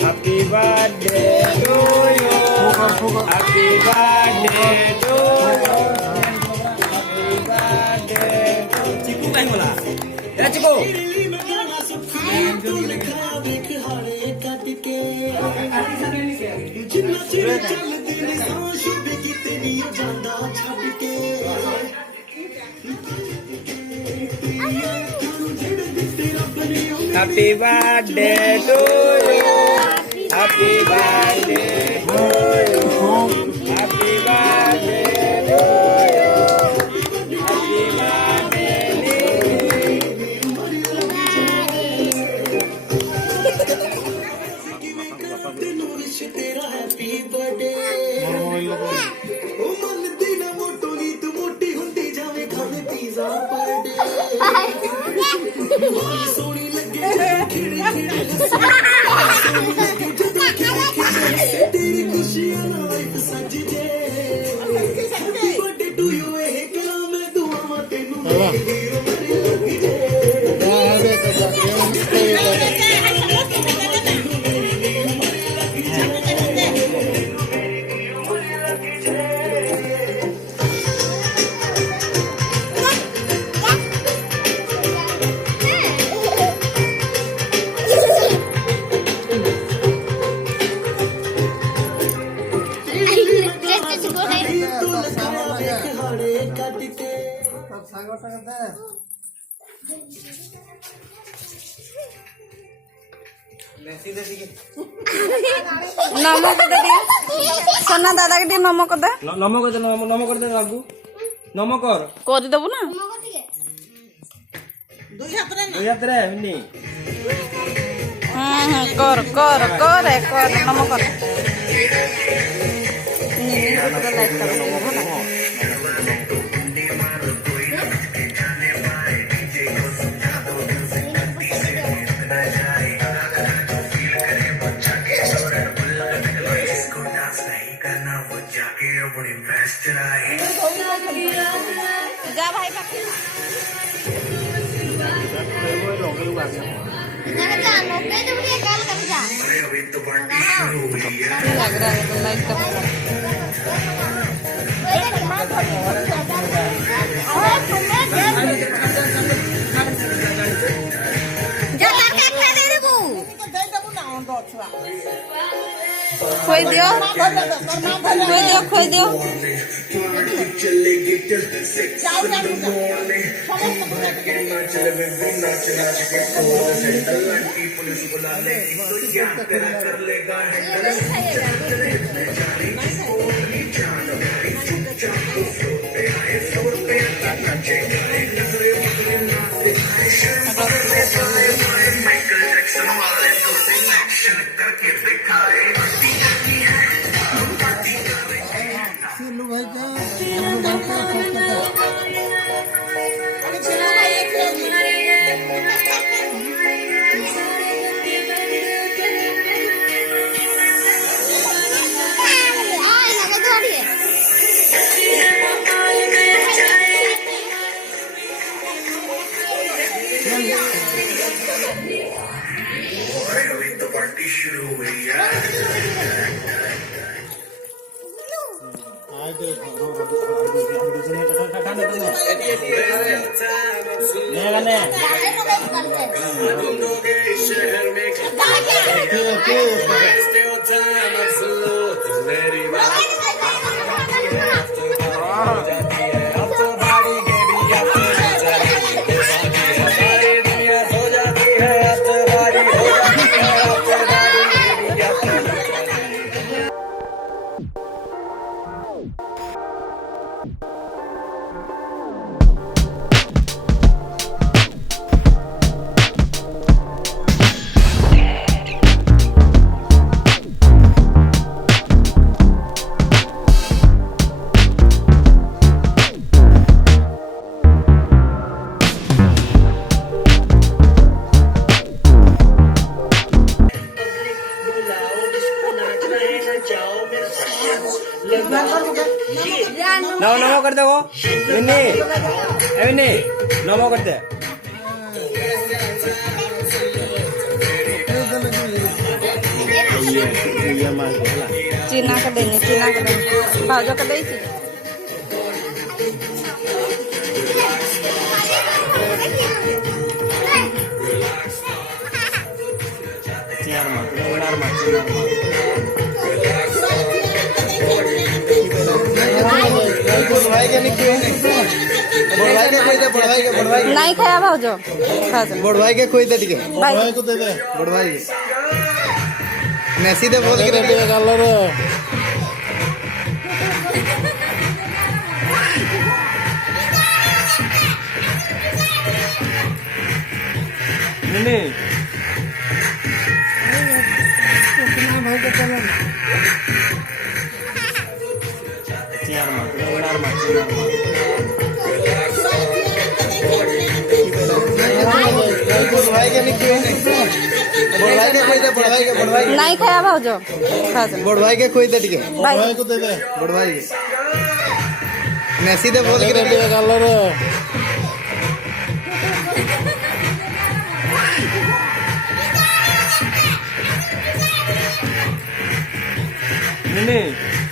Happy birthday to you. Happy birthday to you. Happy birthday to you. Ciku main bola. Ya Ciku. Happy birthday to you. Happy birthday to you. Happy birthday to you. Happy birthday नमो कर दे सोना दादा के नमो कर दे नमो कर दे नमो कर दे लागू नमो कर देबू ना दुई हाथ रे मिनी कर कर कर कर नमो कर लाइक कर जा भाई लग रहा है लाइक कर खोई दियो खोई दियो এমনি নম করতে चीना का देनी चीना का देनी भाजो का देती नहीं खाया भाजो बड़ भाई के खोई दे टिके भाई को दे दे बड़ भाई ने सीधे बोल के दे कलर नहीं नहीं खाया भाजो बड़ भाई के खोई दे टिके भाई को दे दे बड़ भाई ने सीधे बोल के दे कलर नहीं